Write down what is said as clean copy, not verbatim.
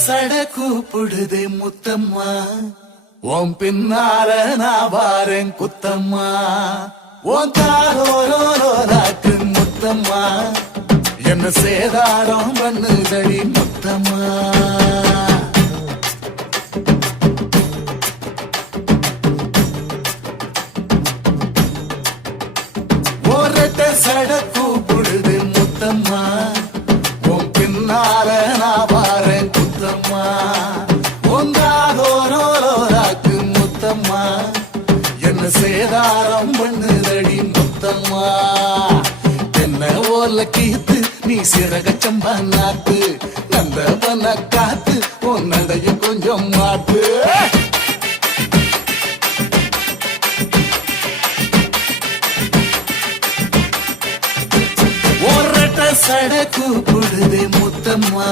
சட கூப்பிடுதே முத்தம்மா உன் பின்னால நான் வாரேன் குத்தம்மா உன் தாரோரோராக்கு முத்தம்மா என்ன சேதாரம் பண்ணுதடி முத்தம்மா ஒரட்ட சட கூப்பிடுது முத்தம்மா உன் பின்னால நான் வாரேன் குத்தம்மா ஒன்றாதோரோராக்கு முத்தம்மா என்ன சேதாரம் பண்ணுதடி முத்தம்மா என்ன ஓல கீத்து நீ சிறக சம்பா நாட்டு நந்தவன காத்து உன் நடையும் கொஞ்சம் மாட்டு ஒரட்ட சட கூப்பிடுதே முத்தம்மா